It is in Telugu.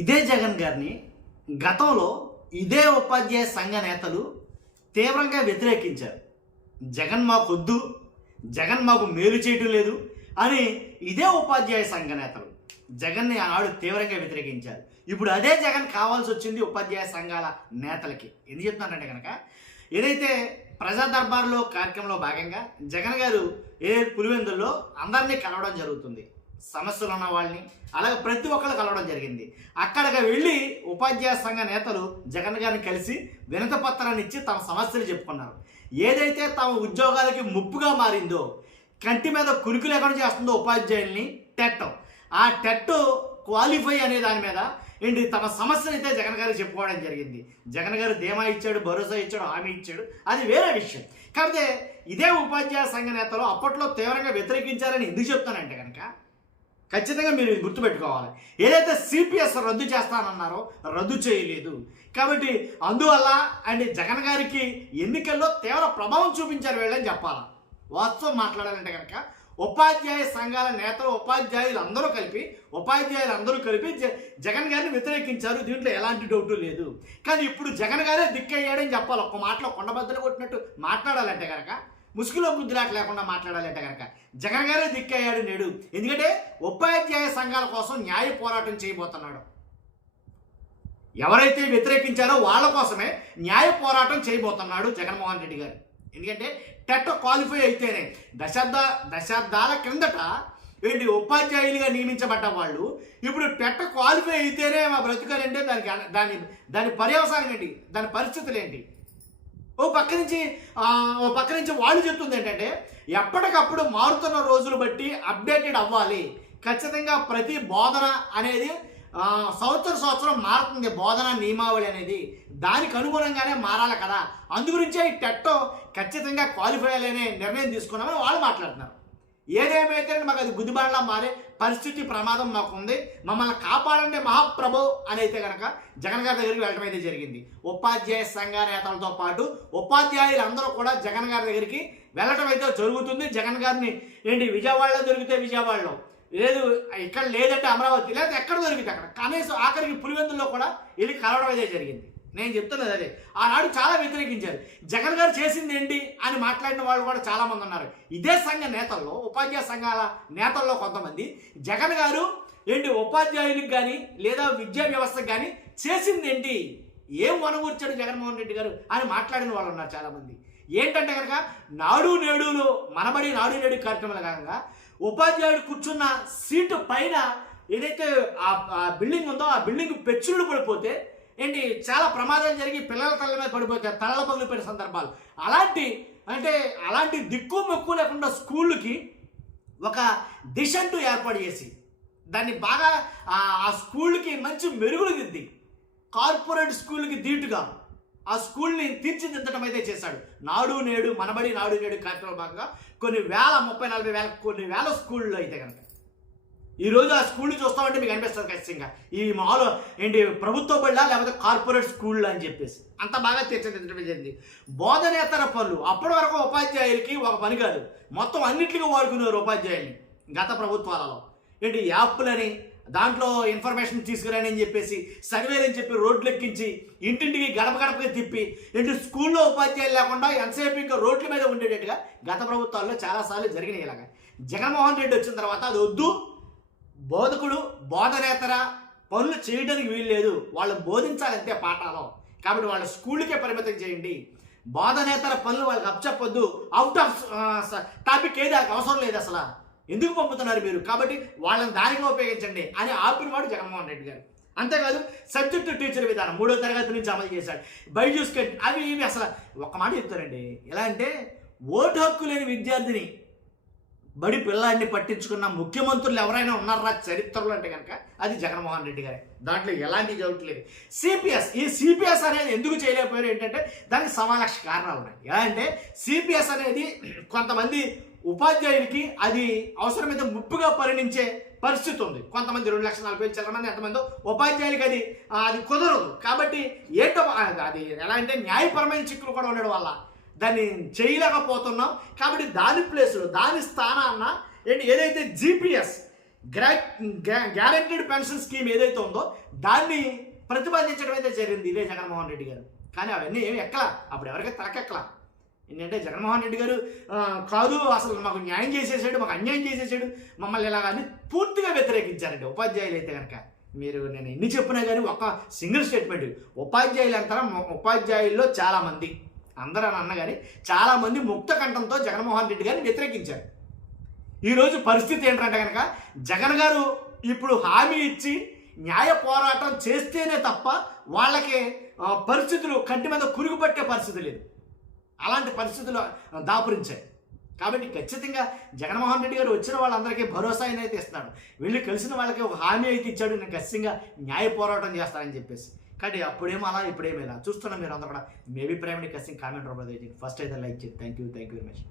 ఇదే జగన్ గారిని గతంలో ఇదే ఉపాధ్యాయ సంఘ నేతలు తీవ్రంగా వ్యతిరేకించారు. జగన్ మాకొద్దు, జగన్ మాకు మేలు చేయటం లేదు అని ఇదే ఉపాధ్యాయ సంఘ నేతలు జగన్ని ఆనాడు తీవ్రంగా వ్యతిరేకించారు. ఇప్పుడు అదే జగన్ కావాల్సి వచ్చింది ఉపాధ్యాయ సంఘాల నేతలకి. ఎందుకు చెప్తున్నానంటే కనుక, ఏదైతే ప్రజా దర్బార్లో కార్యక్రమంలో భాగంగా జగన్ గారు పులివెందుల్లో అందరినీ కలవడం జరుగుతుంది. సమస్యలు ఉన్న వాళ్ళని అలాగే ప్రతి ఒక్కరు కలవడం జరిగింది. అక్కడికి వెళ్ళి ఉపాధ్యాయ సంఘ నేతలు జగన్ గారిని కలిసి వినతి పత్రాన్ని ఇచ్చి తమ సమస్యలు చెప్పుకున్నారు. ఏదైతే తమ ఉద్యోగాలకి ముప్పుగా మారిందో, కంటి మీద కురుకు లేకుండా చేస్తుందో ఉపాధ్యాయుల్ని టెట్, ఆ టెట్ క్వాలిఫై అనే దాని మీద తమ సమస్యను అయితే జగన్ గారికి చెప్పుకోవడం జరిగింది. జగన్ గారు ధీమా ఇచ్చాడు, భరోసా ఇచ్చాడు, హామీ ఇచ్చాడు, అది వేరే విషయం. కాకపోతే ఇదే ఉపాధ్యాయ సంఘ నేతలు అప్పట్లో తీవ్రంగా వ్యతిరేకించారని ఎందుకు చెప్తానంటే కనుక, ఖచ్చితంగా మీరు గుర్తుపెట్టుకోవాలి. ఏదైతే సిపిఎస్ రద్దు చేస్తానన్నారో రద్దు చేయలేదు. కాబట్టి అందువల్ల జగన్ గారికి ఎన్నికల్లో తీవ్ర ప్రభావం చూపించారు వీళ్ళని చెప్పాలా. వాస్తవం మాట్లాడాలంటే కనుక ఉపాధ్యాయ సంఘాల నేతలు ఉపాధ్యాయులందరూ కలిపి జగన్ గారిని వ్యతిరేకించారు. దీంట్లో ఎలాంటి డౌటు లేదు. కానీ ఇప్పుడు జగన్ గారే దిక్కయ్యాడని చెప్పాలి. ఒక్క మాటలో కొండబద్దలు కొట్టినట్టు మాట్లాడాలంటే కనుక, ముసుగులో గుద్దులాట లేకుండా మాట్లాడాలంటే కనుక జగన్ గారే దిక్కయ్యాడు నేడు. ఎందుకంటే ఉపాధ్యాయ సంఘాల కోసం న్యాయ పోరాటం చేయబోతున్నాడు. ఎవరైతే వ్యతిరేకించారో వాళ్ళ కోసమే న్యాయ పోరాటం చేయబోతున్నాడు జగన్మోహన్ రెడ్డి గారు. ఎందుకంటే టెట్ క్వాలిఫై అయితేనే దశాబ్దాల కిందట ఉపాధ్యాయులుగా నియమించబడ్డ వాళ్ళు ఇప్పుడు టెట్ క్వాలిఫై అయితేనే మా బ్రతుకారంటే దాని పర్యవసానం ఏంటి, దాని పరిస్థితులు ఏంటి? ఓ పక్క నుంచి వాళ్ళు చెప్తుంది ఏంటంటే, ఎప్పటికప్పుడు మారుతున్న రోజులు బట్టి అప్డేటెడ్ అవ్వాలి. ఖచ్చితంగా ప్రతి బోధన అనేది సంవత్సరం మారుతుంది. బోధన నియమావళి అనేది దానికి అనుగుణంగానే మారాలి కదా. అందుగురించే ఈ టెట్ ఖచ్చితంగా క్వాలిఫై అయ్యనే నిర్ణయం తీసుకున్నామని వాళ్ళు మాట్లాడుతున్నారు. ఏదేమైతే మాకు అది గుదిబాడలా మారే పరిస్థితి ప్రమాదం మాకు ఉంది. మమ్మల్ని కాపాడండి మహాప్రభు అని అయితే కనుక జగన్ గారి దగ్గరికి వెళ్ళడం అయితే జరిగింది. ఉపాధ్యాయ సంఘ నేతలతో పాటు ఉపాధ్యాయులందరూ కూడా జగన్ గారి దగ్గరికి వెళ్ళటం అయితే జరుగుతుంది. జగన్ గారిని విజయవాడలో దొరికితే విజయవాడలో, లేదు ఇక్కడ లేదంటే అమరావతి, లేదా ఎక్కడ దొరికితే అక్కడ, కనీసం ఆఖరికి పులివెందుల్లో కూడా వెళ్ళి కలవడం అయితే జరిగింది. నేను చెప్తున్నది అదే. ఆనాడు చాలా వ్యతిరేకించారు. జగన్ గారు చేసింది ఏంటి అని మాట్లాడిన వాళ్ళు కూడా చాలామంది ఉన్నారు. ఇదే సంఘ నేతల్లో, ఉపాధ్యాయ సంఘాల నేతల్లో కొంతమంది జగన్ గారు ఉపాధ్యాయులకు కానీ లేదా విద్యా వ్యవస్థకు కానీ చేసింది ఏంటి, ఏం వనగూర్చాడు జగన్మోహన్ రెడ్డి గారు అని మాట్లాడిన వాళ్ళు ఉన్నారు చాలామంది. ఏంటంటే కనుక నాడు నేడులో మనబడి నాడు నేడు కార్యక్రమాల కారణంగా ఉపాధ్యాయుడు కూర్చున్న సీటు పైన ఏదైతే ఆ బిల్డింగ్ ఉందో ఆ బిల్డింగ్ పెచ్చులు పడిపోతే చాలా ప్రమాదాలు జరిగి పిల్లల తల మీద పడిపోతే తలల పగిలిపోయిన సందర్భాలు. అలాంటి దిక్కు మెక్కు లేకుండా స్కూళ్ళకి ఒక దిశ అంటూ ఏర్పాటు చేసి దాన్ని బాగా ఆ స్కూళ్ళకి మంచి మెరుగులు దిద్ది కార్పొరేట్ స్కూళ్ళకి ధీటుగా ఆ స్కూల్ని తీర్చిదిద్దడం అయితే చేశాడు. నాడు నేడు మనబడి నాడు నేడు కార్యక్రమం భాగంగా కొన్ని వేల 30-40 వేల కొన్ని వేల స్కూళ్ళు అయితే కనుక ఈరోజు ఆ స్కూల్ని చూస్తామంటే మీకు అనిపిస్తుంది ఖచ్చితంగా ఈ మాలో ప్రభుత్వ బళ్ళ లేకపోతే కార్పొరేట్ స్కూళ్ళు అని చెప్పేసి అంత బాగా తీర్చిదిద్దడం జరిగింది. బోధనేతర పనులు అప్పటి వరకు ఉపాధ్యాయులకి ఒక పని కాదు, మొత్తం అన్నింటికి వాడుకునేవారు ఉపాధ్యాయుల్ని గత ప్రభుత్వాలలో. యాప్లని దాంట్లో ఇన్ఫర్మేషన్ తీసుకురాని అని చెప్పేసి సర్వేలు అని చెప్పి రోడ్లు ఎక్కించి ఇంటింటికి గడప గడపకి తిప్పి స్కూల్లో ఉపాధ్యాయులు లేకుండా ఎంతసేపు ఇంకా రోడ్ల మీద ఉండేటట్టుగా గత ప్రభుత్వాల్లో చాలాసార్లు జరిగినాయి. ఇలాగా జగన్మోహన్ రెడ్డి వచ్చిన తర్వాత అది వద్దు, బోధకుడు బోధనేతర పనులు చేయడానికి వీలు లేదు, వాళ్ళు బోధించాలంతే పాఠాలు, కాబట్టి వాళ్ళ స్కూళ్ళకే పరిమితం చేయండి, బోధనేతర పనులు వాళ్ళకి అప్పచెప్పొద్దు, అవుట్ ఆఫ్ టాపిక్ ఏది వాళ్ళకి అవసరం లేదు, అసలు ఎందుకు పంపుతున్నారు మీరు, కాబట్టి వాళ్ళని దానిగా ఉపయోగించండి అని ఆపినవాడు జగన్మోహన్ రెడ్డి గారు. అంతేకాదు సబ్జెక్టు టీచర్ విధానం 3వ తరగతి నుంచి అమలు చేశాడు. బైజూస్ అవి ఇవి అసలు ఒక మాట చెప్తారండి. ఎలా అంటే ఓటు హక్కు లేని విద్యార్థిని బడి పిల్లాడిని పట్టించుకున్న ముఖ్యమంత్రులు ఎవరైనా ఉన్నారా చరిత్రలో అంటే కనుక అది జగన్మోహన్ రెడ్డి గారే. దాంట్లో ఎలాంటి జరుగుతలేదు. ఈ సిపిఎస్ అనేది ఎందుకు చేయలేకపోయారు ఏంటంటే దానికి సమాలక్ష కారణాలు ఉన్నాయి. ఎలా అంటే సిపిఎస్ అనేది కొంతమంది ఉపాధ్యాయులకి అది అవసరమైతే ముప్పుగా పరిణించే పరిస్థితి ఉంది. కొంతమంది 2,40,000 చాలా మంది ఎంతమందో ఉపాధ్యాయులకి అది కుదరదు. కాబట్టి అది ఎలా అంటే న్యాయపరమైన చిక్కులు కూడా ఉండడం వల్ల దాన్ని చేయలేకపోతున్నాం. కాబట్టి దాని ప్లేస్లో దాని స్థానాన్న ఏదైతే జీపీఎస్ గ్యారంటీడ్ పెన్షన్ స్కీమ్ ఏదైతే ఉందో దాన్ని ప్రతిపాదించడం అయితే జరిగింది ఇదే జగన్మోహన్ రెడ్డి గారు. కానీ అవన్నీ ఏమి ఎక్కలా, అప్పుడు ఎవరికి తలకెక్కలా. ఏంటంటే జగన్మోహన్ రెడ్డి గారు కాదు అసలు మాకు న్యాయం చేసేసాడు, మాకు అన్యాయం చేసేసాడు, మమ్మల్ని ఇలాగని పూర్తిగా వ్యతిరేకించారండి ఉపాధ్యాయులు అయితే కనుక. మీరు నేను ఎన్ని చెప్పినా కానీ ఒక సింగిల్ స్టేట్మెంట్, ఉపాధ్యాయులు అంటారా, ఉపాధ్యాయుల్లో చాలామంది, అందరూ అని అన్న కానీ చాలామంది ముక్త కంఠంతో జగన్మోహన్ రెడ్డి గారిని వ్యతిరేకించారు. ఈరోజు పరిస్థితి ఏంటంటే కనుక జగన్ గారు ఇప్పుడు హామీ ఇచ్చి న్యాయ పోరాటం చేస్తేనే తప్ప వాళ్ళకి పరిస్థితులు కంటి మీద కురుగు పట్టే పరిస్థితి లేదు. అలాంటి పరిస్థితులు దాపురించాయి. కాబట్టి ఖచ్చితంగా జగన్మోహన్ రెడ్డి గారు వచ్చిన వాళ్ళందరికీ భరోసా అయితే ఇస్తున్నాడు, వెళ్ళి కలిసిన వాళ్ళకి ఒక హామీ అయితే ఇచ్చాడు, నేను ఖచ్చితంగా న్యాయ పోరాటం చేస్తానని చెప్పేసి. కాబట్టి అప్పుడేమో అలా ఇప్పుడేమో ఇలా చూస్తున్నాం. మీరు అందరూ కూడా మేబీ ప్రైమ్ని ఖచ్చితంగా కామెంట్ రూపంలో ఫస్ట్ అయితే లైక్ చేయండి. Thank you very much.